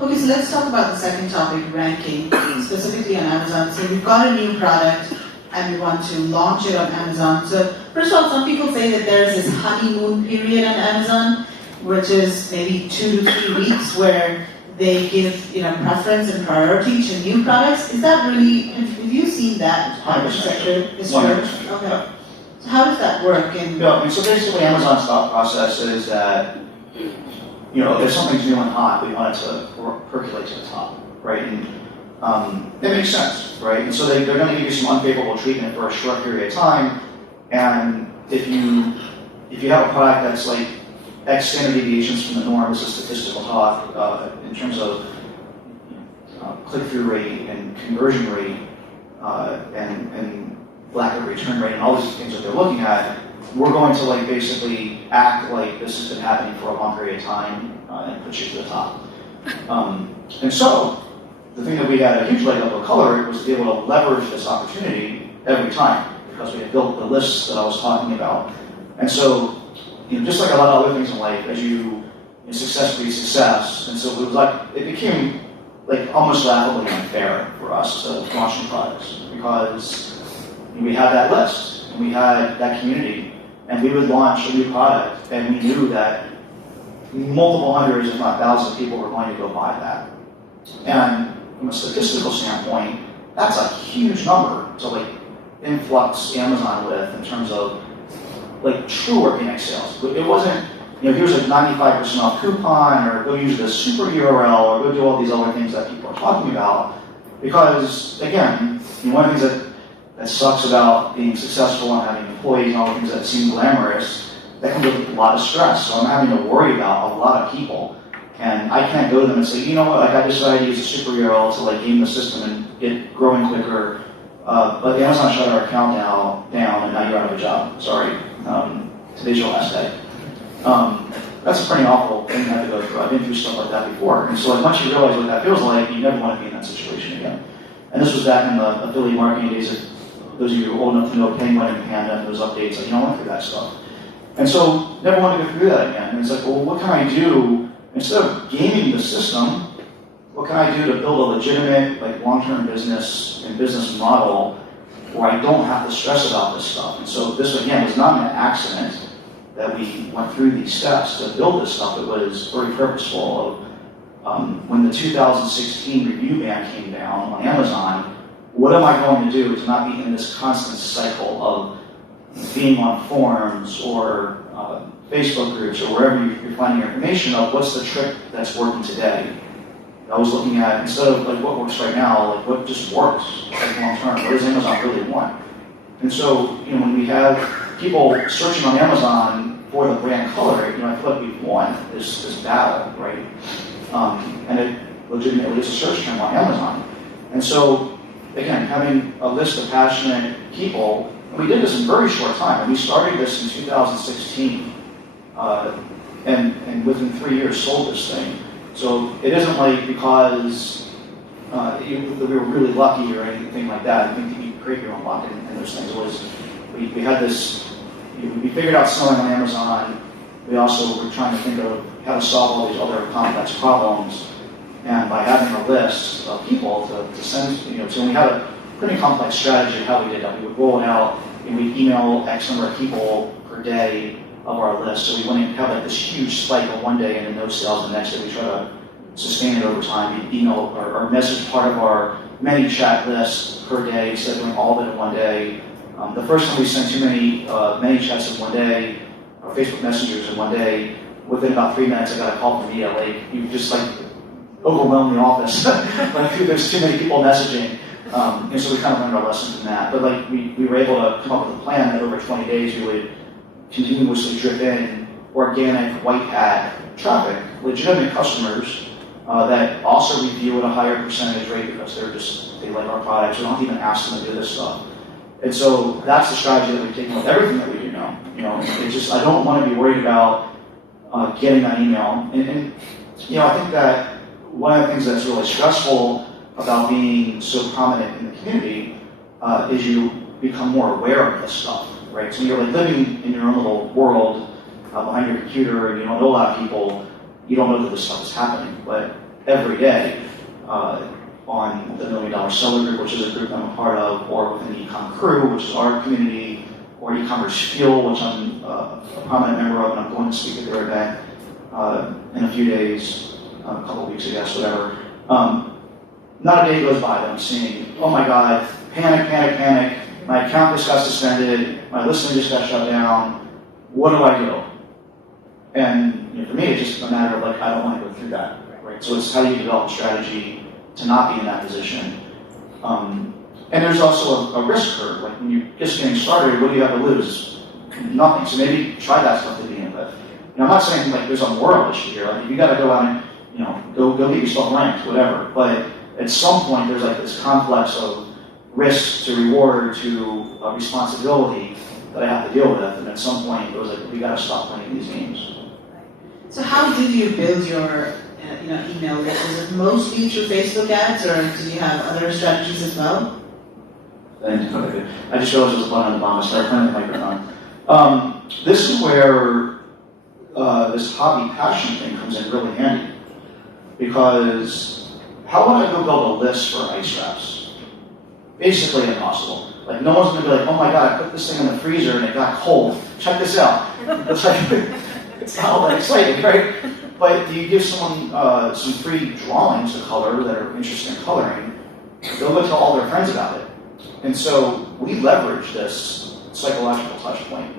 Okay, so let's talk about the second topic, ranking, specifically on Amazon. So we've got a new product and we want to launch it on Amazon. So first of all, some people say that there's this honeymoon period on Amazon, which is maybe 2 to 3 weeks where they give preference and priority to new products. Is that really, have you seen that? 100%. It's true? Okay. So how does that work? So basically Amazon's thought process is that, if something's new and hot, we want it to percolate to the top, right? And it makes sense, right? And so they're going to give you some unfavorable treatment for a short period of time, and if you have a product that's like X standard deviations from the norm, this is statistical talk in terms of click-through rate and conversion rate and lack of return rate and all these things that they're looking at, we're going to basically act like this has been happening for a long period of time and put you to the top. And so the thing that we had a huge leg up with Color was to be able to leverage this opportunity every time because we had built the lists that I was talking about. And so, just like a lot of other things in life, as success breeds success, and so it became almost laughably unfair for us to launch new products because we had that list and we had that community, and we would launch a new product, and we knew that multiple hundreds, if not thousands, of people were going to go buy that. And from a statistical standpoint, that's a huge number to influx Amazon with in terms of true organic sales. It wasn't, here's a 95% off coupon, or go use the super URL, or go do all these other things that people are talking about. Because, again, one of the things that sucks about being successful and having employees and all the things that seem glamorous, that comes with a lot of stress. So I'm having to worry about a lot of people. And I can't go to them and say, you know what, I decided to use a super URL to game the system and get growing quicker. But Amazon shut our account down, and now you're out of a job. Sorry. Today's your last day. That's a pretty awful thing to have to go through. I've been through stuff like that before. And so once you realize what that feels like, you never want to be in that situation again. And this was back in the affiliate marketing days of those of you who are old enough to know Penguin and Panda and those updates. I went through that stuff. And so never want to go through that again. And it's well, what can I do? Instead of gaming the system, what can I do to build a legitimate, long-term business and business model where I don't have to stress about this stuff? And so this, again, was not an accident that we went through these steps to build this stuff. It was very purposeful of when the 2016 review ban came down on Amazon, what am I going to do to not be in this constant cycle of being on forums or Facebook groups or wherever you're finding your information of what's the trick that's working today? I was looking at, instead of what works right now, what just works long term. What does Amazon really want? And so, when we have people searching on Amazon for the brand Color, I feel like we've won this battle, right? And it legitimately is a search term on Amazon. And so, again, having a list of passionate people, and we did this in a very short time, and we started this in 2016, and within 3 years sold this thing. So it isn't because we were really lucky or anything like that. I think that you create your own luck and those things. It was, we had this, we figured out selling on Amazon. We also were trying to think of how to solve all these other complex problems. And by having a list of people to send, so we had a pretty complex strategy of how we did that. We would roll it out and we'd email X number of people per day of our list. So we wouldn't have this huge spike on one day and then no sales the next day. We try to sustain it over time. We'd email or message part of our ManyChat list per day instead of doing all of it in one day. The first time we sent too many ManyChats in one day, or Facebook messengers in one day, within about 3 minutes I got a call from Mia, you just overwhelm the office. There's too many people messaging. And so we kind of learned our lesson from that. But we were able to come up with a plan that over 20 days we would continuously drip in organic white hat traffic, legitimate customers that also review at a higher percentage rate because they like our products. We don't even ask them to do this stuff. And so that's the strategy that we've taken with everything that we do now. I don't want to be worried about getting that email. And I think that one of the things that's really stressful about being so prominent in the community is you become more aware of this stuff, right? So you're living in your own little world behind your computer, and you don't know a lot of people. You don't know that this stuff is happening. But every day on the $1 Million Seller Group, which is a group I'm a part of, or within the Ecom Crew, which is our community, or e-commerce fuel, which I'm a prominent member of, and I'm going to speak at their event in a few days, a couple of weeks, I guess, whatever. Not a day goes by that I'm seeing, oh my God, panic, panic, panic, my account just got suspended, my listing just got shut down, what do I do? And for me, it's just a matter of like, I don't want to go through that, right? So it's how do you develop a strategy to not be in that position. And there's also a risk curve. Like when you're just getting started, what do you have to lose? Nothing. So maybe try that stuff to begin with. I'm not saying like there's a moral issue here. Like you got to go out and go get yourself ranked, whatever. But at some point, there's like this complex of risk to reward to responsibility that I have to deal with. And at some point, it was like we got to stop playing these games. So how did you build your email list? Was it mostly through Facebook ads, or did you have other strategies as well? I just realized there was a button on the bottom. I started playing the microphone. This is where this hobby passion thing comes in really handy. Because how would I go build a list for ice wraps? Basically impossible. Like no one's gonna be like, oh my God, I put this thing in the freezer and it got cold. Check this out. It's like, it's not all that exciting, right? But you give someone some free drawings to color that are interested in coloring, they'll go tell all their friends about it. And so we leverage this psychological touch point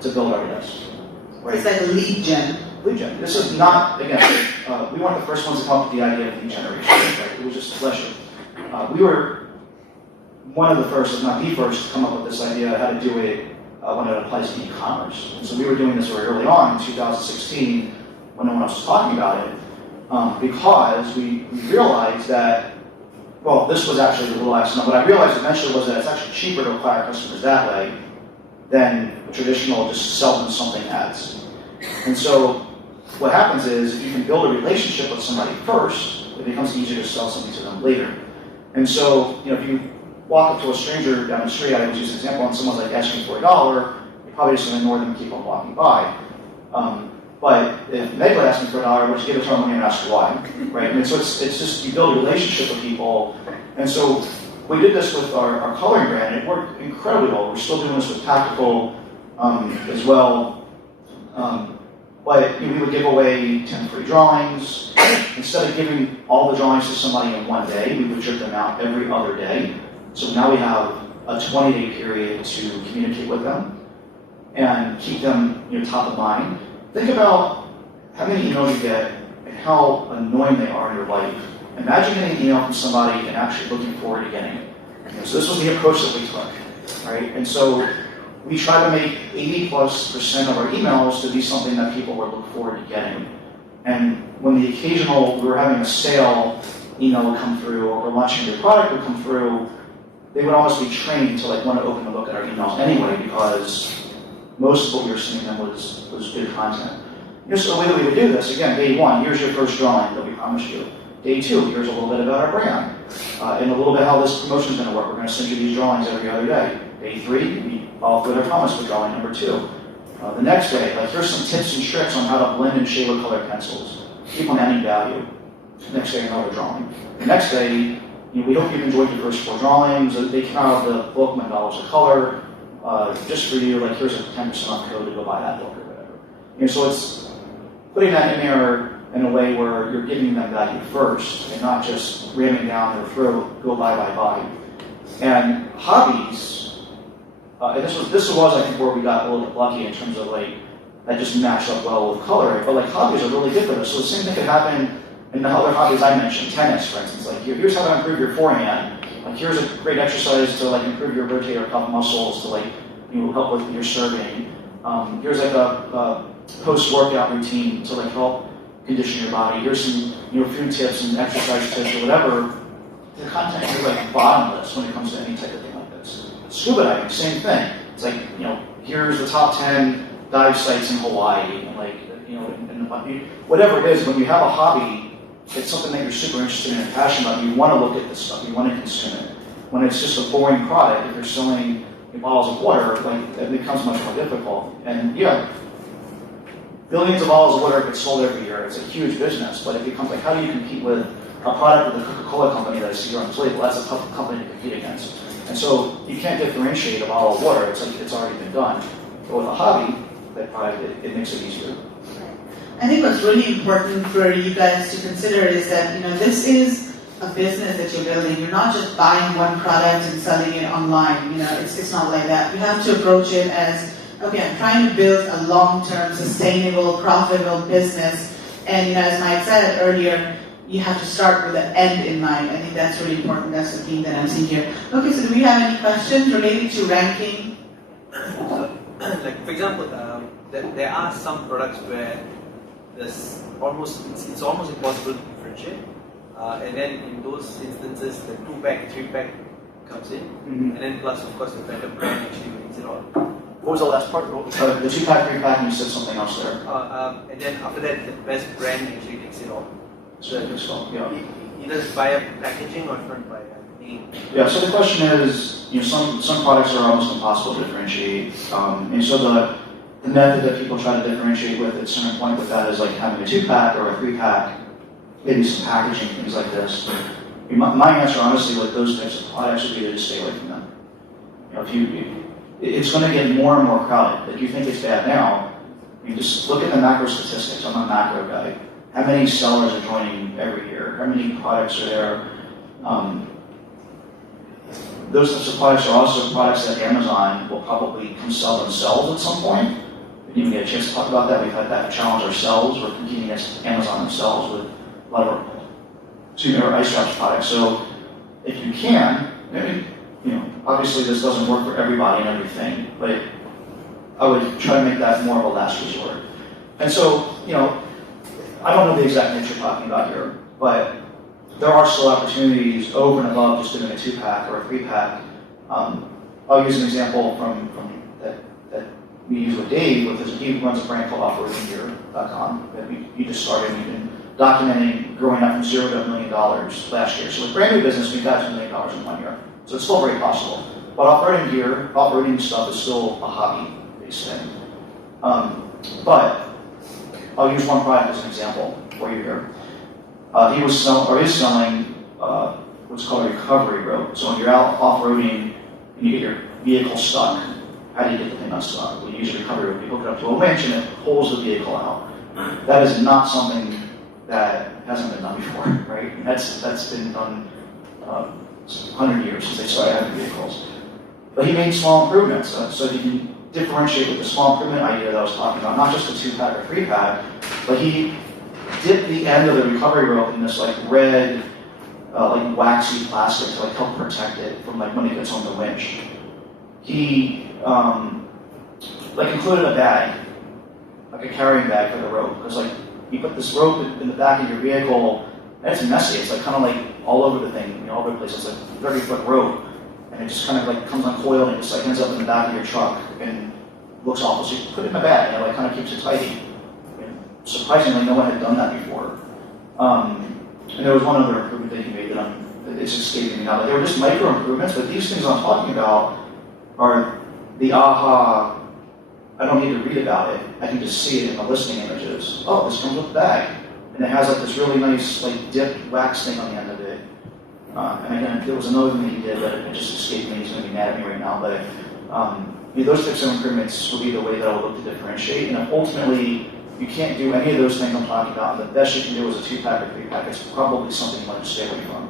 to build our list. Right? It's like a lead gen. Lead gen. This is not, again, we weren't the first ones to come up with the idea of lead generation. Right? It was just a pleasure. We were one of the first, if not the first, to come up with this idea of how to do it when it applies to e-commerce. And so we were doing this very early on in 2016 when no one else was talking about it, because we realized that, well, this was actually a little accident. What I realized eventually was that it's actually cheaper to acquire customers that way than a traditional just sell them something ads. And so what happens is if you can build a relationship with somebody first, it becomes easier to sell something to them later. And so, if you walk up to a stranger down the street, I always use an example, and someone's like asking for $1, you're probably just going to ignore them and keep on walking by. But if Meg would ask me for $1, we'll just give it to her money and ask her why, right? And so it's just you build a relationship with people. And so we did this with our coloring brand, and it worked incredibly well. We're still doing this with Tactical as well. But we would give away 10 free drawings. Instead of giving all the drawings to somebody in one day, we would drip them out every other day. So now we have a 20-day period to communicate with them and keep them top of mind. Think about how many emails you get and how annoying they are in your life. Imagine getting an email from somebody and actually looking forward to getting it. So this was the approach that we took, right? And so we try to make 80+% of our emails to be something that people would look forward to getting. And when the occasional, we were having a sale email would come through, or we're launching a new product would come through, they would almost be trained to want to open and look at our emails anyway, because most of what we were sending them was good content. So the way that we would do this, again, day one, here's your first drawing that we promised you. Day two, here's a little bit about our brand, and a little bit how this promotion is going to work. We're going to send you these drawings every other day. Day three, we follow through with our promise for drawing number 2. The next day, here's some tips and tricks on how to blend and shade with colored pencils. Keep on adding value. Next day, another drawing. The next day, we hope you've enjoyed your first 4 drawings. They come out of the book, $1 a color. Just for you, here's a 10% off code to go buy that book or whatever. So it's putting that in there in a way where you're giving them value first and not just ramming down their throat, go buy. And hobbies, and this was I think where we got a little bit lucky in terms of that just matched up well with coloring, but hobbies are really good for this. So the same thing could happen in the other hobbies I mentioned, tennis for instance. Here's how to improve your forehand. Here's a great exercise to improve your rotator cuff muscles to help with your serving. Here's a post-workout routine to help condition your body. Here's some food tips and exercise tips or whatever. The content is bottomless when it comes to any type of thing like this. Scuba diving, same thing. It's here's the top 10 dive sites in Hawaii, and whatever it is. When you have a hobby, it's something that you're super interested in and passionate about. You want to look at this stuff. You want to consume it. When it's just a boring product, if you're selling bottles of water, it becomes much more difficult. And billions of bottles of water get sold every year. It's a huge business, but it becomes like, how do you compete with a product with the Coca-Cola company that I see here on this label? That's a tough company to compete against. And so you can't differentiate a bottle of water. It's like it's already been done. But with a hobby, that product, it makes it easier. I think what's really important for you guys to consider is that, this is a business that you're building. You're not just buying one product and selling it online. It's not like that. You have to approach it as, okay, I'm trying to build a long-term, sustainable, profitable business. And as Mike said earlier, you have to start with an end in mind. I think that's really important. That's the theme that I'm seeing here. Okay, so do we have any questions related to ranking? Like, for example, there are some products where it's almost impossible to differentiate. And then in those instances, the 2-pack, 3-pack comes in. And then plus, of course, the better brand actually wins it all. What was the last part? The 2-pack, 3-pack, and you said something else there. And then after that, the best brand actually takes it all. So that goes well, yeah. Either via packaging or front by name. Yeah, so the question is, some products are almost impossible to differentiate. And so the method that people try to differentiate with at a certain point with that is like having a 2-pack or a 3-pack, maybe some packaging, things like this. My answer, honestly, with those types of products would be to just stay away from them. It's going to get more and more crowded. If you think it's bad now, you just look at the macro statistics. I'm a macro guy. How many sellers are joining every year? How many products are there? Those types of products are also products that Amazon will probably come sell themselves at some point. We didn't even get a chance to talk about that. We've had that challenge ourselves. We're competing against Amazon themselves with a lot of our ice wraps products. So if you can, obviously this doesn't work for everybody and everything, but I would try to make that more of a last resort. And so, I don't know the exact nature you're talking about here, but there are still opportunities over and above just doing a 2-pack or a 3-pack. I'll use an example from that we use with Dave. He runs a brand called OffroadingGear.com that he just started. We've been documenting growing up from $0 to $1 million last year. So with brand new business, we've got $2 million in 1 year. So it's still very possible. But off-roading stuff is still a hobby-based thing. But I'll use one product as an example for you here. He is selling what's called a recovery rope. So when you're out off-roading and you get your vehicle stuck, how do you get the thing unstuck? Well, you use a recovery rope. You hook it up to a winch and it pulls the vehicle out. That is not something that hasn't been done before, right? That's been done 100 years since they started having vehicles. But he made small improvements. So you can differentiate with the small improvement idea that I was talking about, not just a 2-pack or 3-pack, but he dipped the end of the recovery rope in this red, waxy plastic to help protect it from when it gets on the winch. He included a bag, like a carrying bag for the rope, because you put this rope in the back of your vehicle, and it's messy. It's all over the thing, all over the place. It's a 30-foot rope, and it just comes uncoiled and just ends up in the back of your truck and looks awful. So you put it in a bag, it kind of keeps it tidy. Surprisingly, no one had done that before. And there was one other improvement that he made that it's escaping me now. But they were just micro improvements, but these things I'm talking about are the aha, I don't need to read about it. I can just see it in the listing images. Oh, this comes with a bag. And it has this really nice dipped wax thing on the end of it. And again, there was another thing that he did, but it just escaped me. He's going to be mad at me right now. But those types of improvements will be the way that I'll look to differentiate. And ultimately, you can't do any of those things I'm talking about. And the best you can do is a 2-pack or 3-pack. It's probably something you want to stay away from,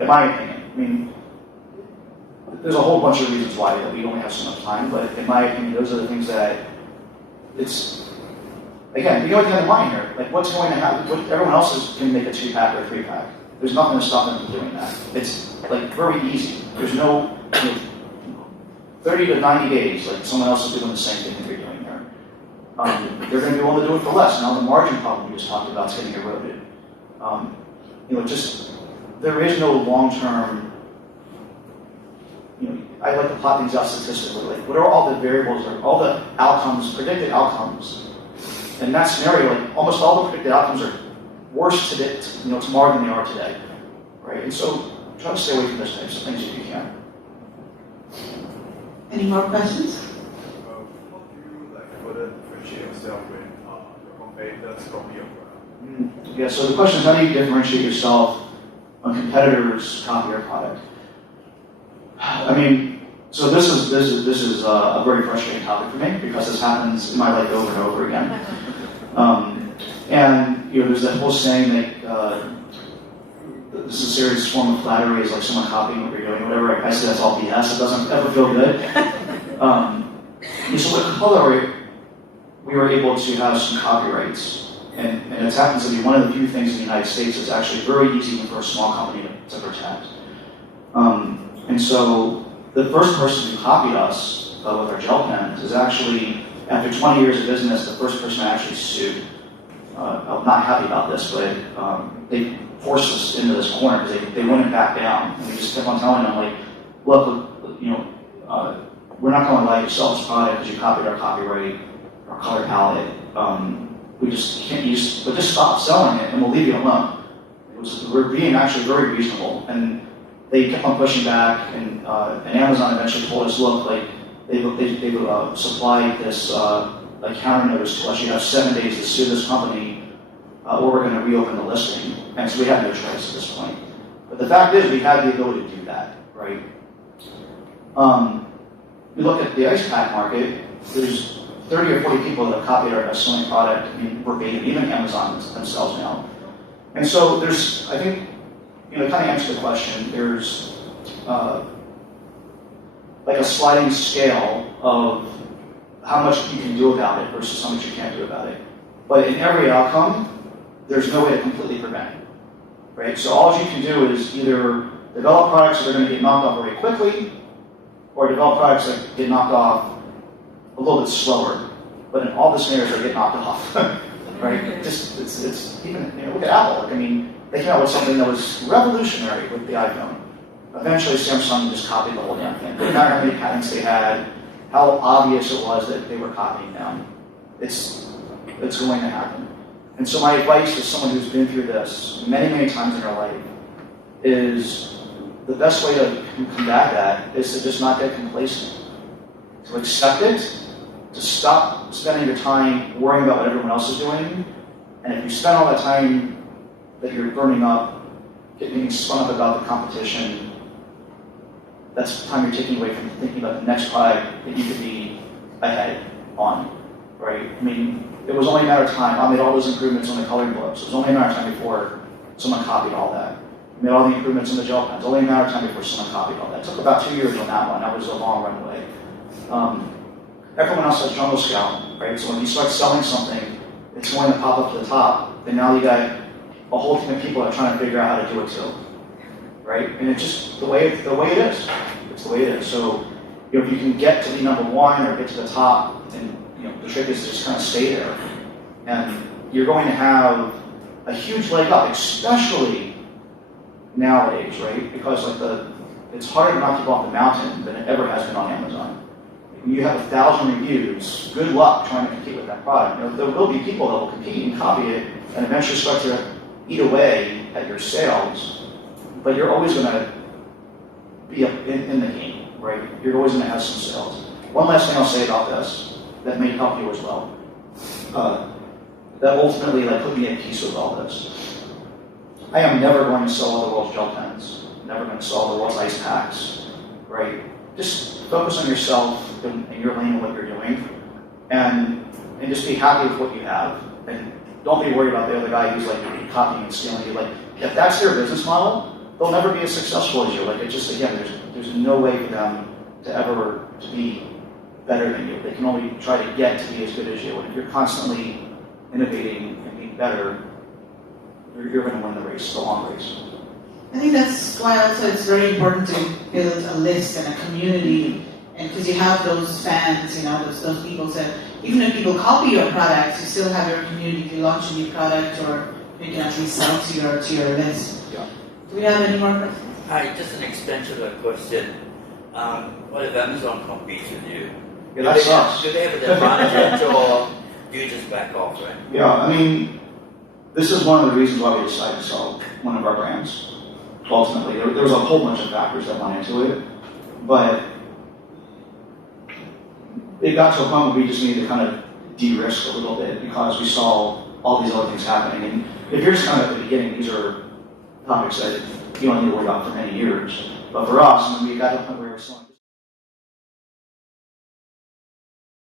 in my opinion. There's a whole bunch of reasons why that we only have so much time, but in my opinion, those are the things that again, you know what you have in mind here. What's going to happen? Everyone else can make a 2-pack or a 3-pack. There's nothing to stop them from doing that. It's very easy. There's no 30 to 90 days, someone else is doing the same thing that you're doing there. They're going to be able to do it for less. Now the margin problem we just talked about is getting eroded. There is no long-term. I like to plot things out statistically. What are all the variables, or all the outcomes, predicted outcomes? In that scenario, almost all the predicted outcomes are worse today, tomorrow than they are today, right? And so try to stay away from those types of things if you can. Any more questions? How do you further differentiate yourself when your Yeah, so the question is, how do you differentiate yourself when competitors copy your product? I mean, so this is a very frustrating topic for me because this happens in my life over and over again. And there's that whole saying that this is a serious form of flattery, is like someone copying what you're doing, or whatever. I say that's all BS. It doesn't ever feel good. So with Color, we were able to have some copyrights. And it happens to be one of the few things in the United States that's actually very easy for a small company to protect. And so the first person who copied us with our gel pens is actually, after 20 years of business, the first person I actually sued. I'm not happy about this, but they forced us into this corner because they wouldn't back down. And we just kept on telling them, like, look, we're not going to allow you to sell this product because you copied our copyright, our color palette. We just can't use, but just stop selling it and we'll leave you alone. We're being actually very reasonable, and they kept on pushing back, and Amazon eventually told us, look, like they've supplied this like counter notice to us. You have 7 days to sue this company, or we're going to reopen the listing. And so we had no choice at this point. But the fact is, we had the ability to do that, right? We look at the ice pack market. There's 30 or 40 people that have copied our best-selling product, verbatim, even Amazon themselves now. And so there's, I think, to kind of answer the question, there's like a sliding scale of how much you can do about it versus how much you can't do about it. But in every outcome, there's no way to completely prevent it, right? So all you can do is either develop products that are going to get knocked off very quickly, or develop products that get knocked off a little bit slower, but in all the scenarios they get knocked off, right? It's even, look at Apple. I mean, they came out with something that was revolutionary with the iPhone. Eventually, Samsung just copied the whole damn thing. They didn't know how many patents they had, how obvious it was that they were copying them. It's going to happen. And so my advice to someone who's been through this many, many times in their life is the best way to combat that is to just not get complacent. To accept it, to stop spending your time worrying about what everyone else is doing, and if you spend all that time that you're burning up, getting spun up about the competition, that's time you're taking away from thinking about the next product that you could be ahead on, right? I mean, it was only a matter of time. I made all those improvements on the coloring books. It was only a matter of time before someone copied all that. I made all the improvements on the gel pens. Only a matter of time before someone copied all that. It took about 2 years on that one. That was a long runway. Everyone else has Jungle Scout, right? So when you start selling something, it's going to pop up to the top, and now you got a whole team of people that are trying to figure out how to do it too, right? And it's just the way it is. It's the way it is. So if you can get to be number one or get to the top, and the trick is to just kind of stay there, and you're going to have a huge leg up, especially nowadays, right? Because it's harder to knock people off the mountain than it ever has been on Amazon. When you have 1,000 reviews, good luck trying to compete with that product. There will be people that will compete and copy it and eventually start to eat away at your sales, but you're always going to be up in the game, right? You're always going to have some sales. One last thing I'll say about this that may help you as well, that ultimately put me at peace with all this. I am never going to sell all the world's gel pens, never going to sell all the world's ice packs, right? Just focus on yourself and your lane and what you're doing, and just be happy with what you have. And don't be worried about the other guy who's copying and stealing you. If that's their business model, they'll never be as successful as you. It just, again, there's no way for them to ever to be better than you. They can only try to get to be as good as you. And if you're constantly innovating and being better, you're going to win the race, the long race. I think that's why also it's very important to build a list and a community, and because you have those fans, those people that even if people copy your products, you still have your community. If you launch a new product, or you can at least sell to your list. Yeah. Do we have any more questions? Hi, just an extension of that question. What if Amazon competes with you? Yeah, that sucks. Do they have an advantage, or do you just back off, right? Yeah, I mean, this is one of the reasons why we decided to sell one of our brands. Ultimately, there was a whole bunch of factors that went into it, but it got to a point where we just needed to kind of de-risk a little bit because we saw all these other things happening. And if you're just kind of at the beginning, these are topics that you don't need to worry about for many years. But for us, when we got to the point where we were selling